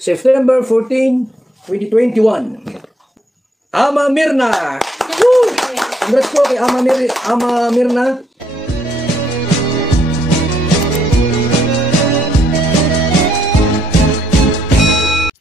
September 14, 2021. Ama Mirna! Woo! Congrats po kay Ama Mirna.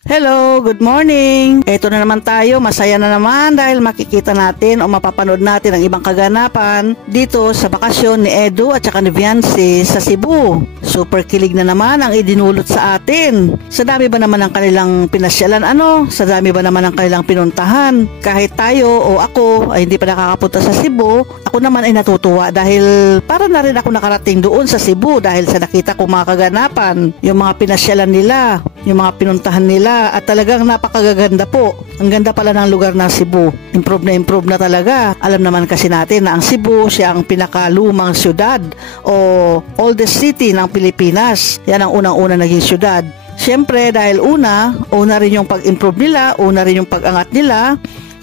Hello, good morning! Ito na naman tayo, masaya na naman dahil makikita natin o mapapanood natin ang ibang kaganapan dito sa bakasyon ni Edu at saka ni Viancy sa Cebu. Super kilig na naman ang idinulot sa atin. Sa dami ba naman ang kanilang pinasyalan sa dami ba naman ang kanilang pinuntahan? Kahit tayo o ako ay hindi pa nakakapunta sa Cebu, ako naman ay natutuwa dahil para na rin ako nakarating doon sa Cebu dahil sa nakita ko mga kaganapan, yung mga pinasyalan nila, yung mga pinuntahan nila at talagang napakagaganda po. Ang ganda pala ng lugar ng Cebu. Improve na talaga. Alam naman kasi natin na ang Cebu siya ang pinakalumang syudad o oldest city ng Pilipinas. Yan ang unang-una naging syudad. Siyempre dahil una rin yung pag-improve nila, una rin yung pag-angat nila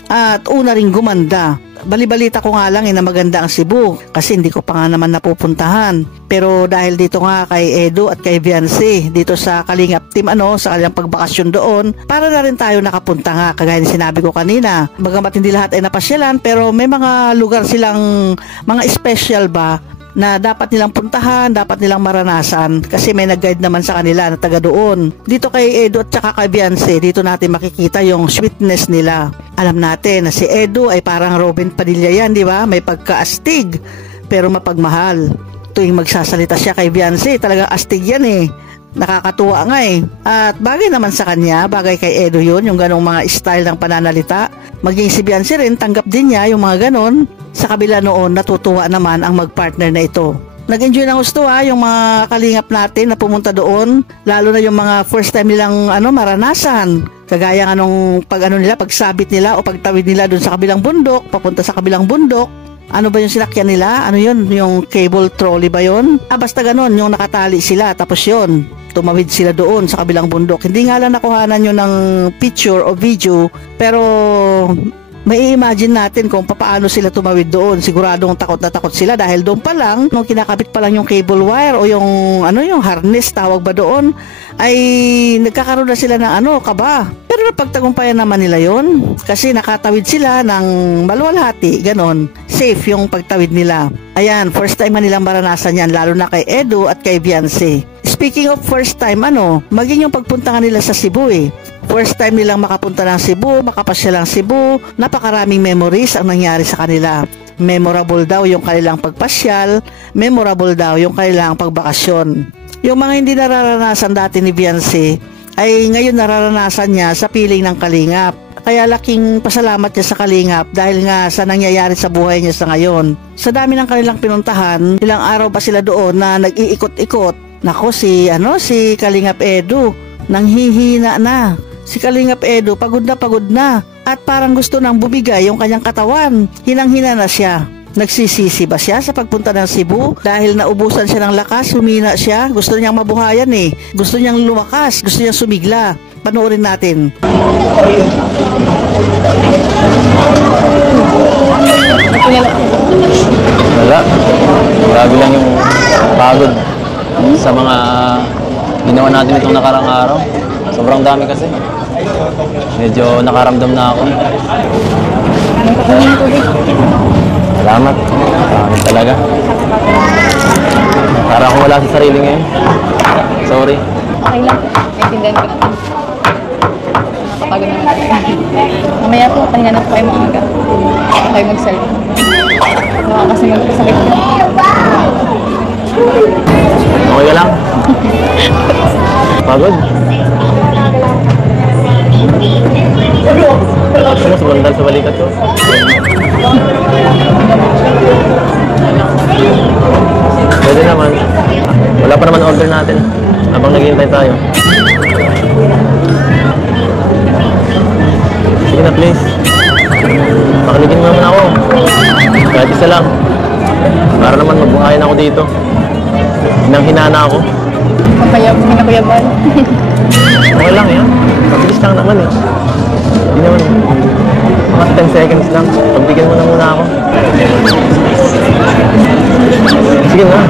at una rin gumanda. Balibalita ko nga lang na maganda ang Cebu kasi hindi ko pa nga naman napupuntahan. Pero dahil dito nga kay Edu at kay Viancy, dito sa Kalingap Team sa kanilang pagbakasyon doon, para na rin tayo nakapunta nga kagaya ng sinabi ko kanina. Bagamat hindi lahat ay napasyalan pero may mga lugar silang mga special ba na dapat nilang puntahan, dapat nilang maranasan kasi may nag-guide naman sa kanila na taga doon. Dito kay Edu at saka kay Viancy, dito natin makikita yung sweetness nila. Alam natin na si Edu ay parang Robin Padilla yan, di ba? May pagka-astig pero mapagmahal. Tuwing magsasalita siya kay Viancy, talagang astig yan Nakakatuwa nga At bagay naman sa kanya, bagay kay Edu yun, yung ganong mga style ng pananalita. Maging si Viancy rin, tanggap din niya yung mga ganon. Sa kabila noon, natutuwa naman ang mag-partner na ito. Nag-enjoy ng gusto yung mga kalingap natin na pumunta doon, lalo na yung mga first time nilang maranasan. Kagaya pagsabit nila o pagtawid nila doon sa kabilang bundok, papunta sa kabilang bundok. Ano ba yung sinakyan nila? Ano yun? Yung cable trolley ba yun? Basta ganon, yung nakatali sila, tapos yun, tumawid sila doon sa kabilang bundok. Hindi nga lang nakuhanan yun ng picture o video, pero may imagine natin kung paano sila tumawid doon. Siguradong takot na takot sila dahil doon pa lang, nung kinakabit pa lang yung cable wire o yung harness tawag ba doon, ay nagkakaroon na sila ng kaba. Pero napagtagumpayan naman nila yon kasi nakatawid sila ng maluwalhati, ganon. Safe yung pagtawid nila. Ayan, first time nilang maranasan yan, lalo na kay Edu at kay Viancy. Speaking of first time, maging yung pagpunta nila sa Cebu First time nilang makapunta ng Cebu, makapasya ng Cebu, napakaraming memories ang nangyari sa kanila. Memorable daw yung kanilang pagpasyal, memorable daw yung kanilang pagbakasyon. Yung mga hindi nararanasan dati ni Viancy, ay ngayon nararanasan niya sa piling ng Kalingap. Kaya laking pasalamat niya sa Kalingap dahil nga sa nangyayari sa buhay niya sa ngayon. Sa dami ng kanilang pinuntahan, ilang araw pa sila doon na nag-iikot-ikot. Nako si Kalingap Edu, nanghihina na. Si Kalingap Edu, pagod na. At parang gusto nang bumigay yung kanyang katawan. Hinang-hina na siya. Nagsisisi ba siya sa pagpunta ng Cebu? Dahil naubusan siya ng lakas, humina siya. Gusto niyang mabuhayan Gusto niyang lumakas, gusto niyang sumigla. Panoorin natin. Wala. Grabe lang yung pagod sa mga ginawa natin itong nakarang araw. Sobrang dami kasi. Medyo nakaramdam na ako. Salamat. Salamat talaga. Para akong wala sa sarili ngayon. Sorry. Okay lang. Naintindihan ko naman. Nakapagod naman talaga. Mamaya po, pahinga na po kayo maaga. Kayo mag-selfie. Kasi mag-sakit ko. Okay ka lang? Pagod? Ano sumandal sa balikat ko? Pwede naman. Wala pa naman order natin habang naghihintay tayo. Sige na please. Pakiligin mo naman ako. Kahit isa lang. Para naman magbuhayan ako dito. Hinang-hinana ako. Pinakuyaban. Okay lang yan. Mabilis lang naman Hindi naman. Mga 10 seconds lang. Pagbigyan mo na muna ako. Sige na.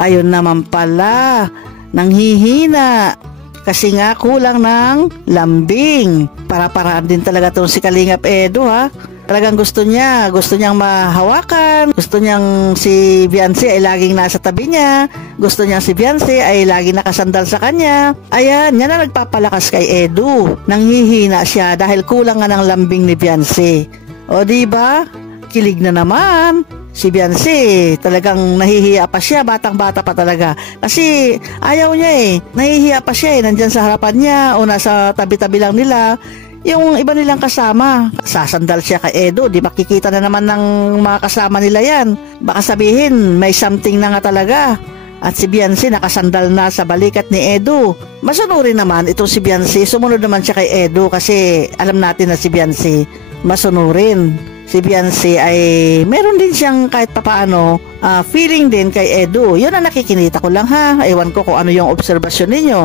Ayun naman pala, nanghihina. Kasi nga kulang ng lambing. Para-paraan din talaga itong si Kalingap Edu ha. Talagang gusto niyang mahawakan, gusto niyang si Beyonce ay laging nasa tabi niya, gusto niyang si Beyonce ay laging nakasandal sa kanya. Ayan, yan ang nagpapalakas kay Edu. Nanghihina siya dahil kulang nga ng lambing ni Beyonce. O diba? Kilig na naman. Si Beyonce, talagang nahihiya pa siya, batang-bata pa talaga. Kasi ayaw niya nahihiya pa siya nandyan sa harapan niya o nasa tabi-tabi lang nila. Yung iba nilang kasama, sasandal siya kay Edu, di makikita na naman ng mga kasama nila yan. Baka sabihin, may something na nga talaga. At si Beyonce nakasandal na sa balikat ni Edu. Masunurin naman itong si Beyonce, sumunod naman siya kay Edu kasi alam natin na si Beyonce masunurin. Si Beyonce ay meron din siyang kahit papaano feeling din kay Edu. Yun ang nakikinita ko lang ha. Ewan ko kung ano yung obserbasyon ninyo.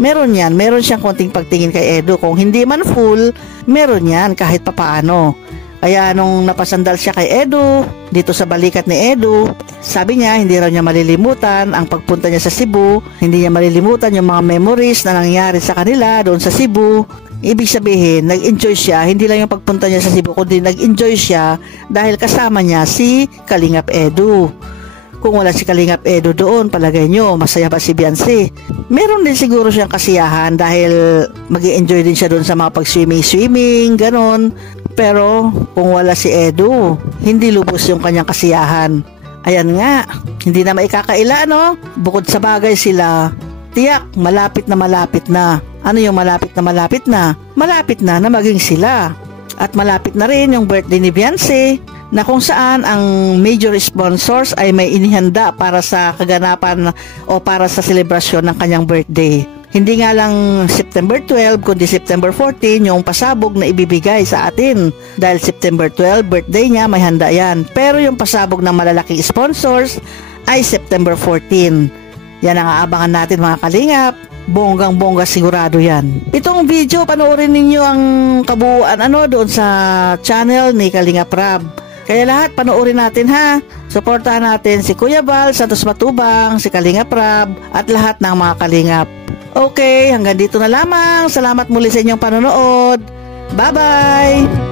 Meron siyang konting pagtingin kay Edu. Kung hindi man full, meron yan kahit papaano. Kaya nung napasandal siya kay Edu, dito sa balikat ni Edu, sabi niya hindi raw niya malilimutan ang pagpunta niya sa Cebu. Hindi niya malilimutan yung mga memories na nangyari sa kanila doon sa Cebu. Ibig sabihin, nag-enjoy siya, hindi lang yung pagpunta niya sa Cebu, kundi nag-enjoy siya dahil kasama niya si Kalingap Edu. Kung wala si Kalingap Edu doon, palagay nyo, masaya ba si Beyonce? Meron din siguro siyang kasiyahan dahil mag-i-enjoy din siya doon sa mga pag-swimming, ganon. Pero kung wala si Edu, hindi lubos yung kanyang kasiyahan. Ayan nga, hindi na maikakaila, no? Bukod sa bagay sila, tiyak, malapit na. Ano yung malapit na? Malapit na maging sila. At malapit na rin yung birthday ni Beyonce na kung saan ang major sponsors ay may inihanda para sa kaganapan o para sa selebrasyon ng kanyang birthday. Hindi nga lang September 12 kundi September 14 yung pasabog na ibibigay sa atin. Dahil September 12, birthday niya, may handa yan. Pero yung pasabog ng malalaking sponsors ay September 14. Yan ang aabangan natin mga kalingap. Bonggang-bongga sigurado yan. Itong video, panoorin ninyo ang kabuuan doon sa channel ni Kalingap Rab. Kaya lahat panoorin natin ha. Suportahan natin si Kuya Val Santos Matubang, si Kalingap Rab at lahat ng mga kalingap. Okay, hanggang dito na lamang. Salamat muli sa inyong panonood. Bye-bye!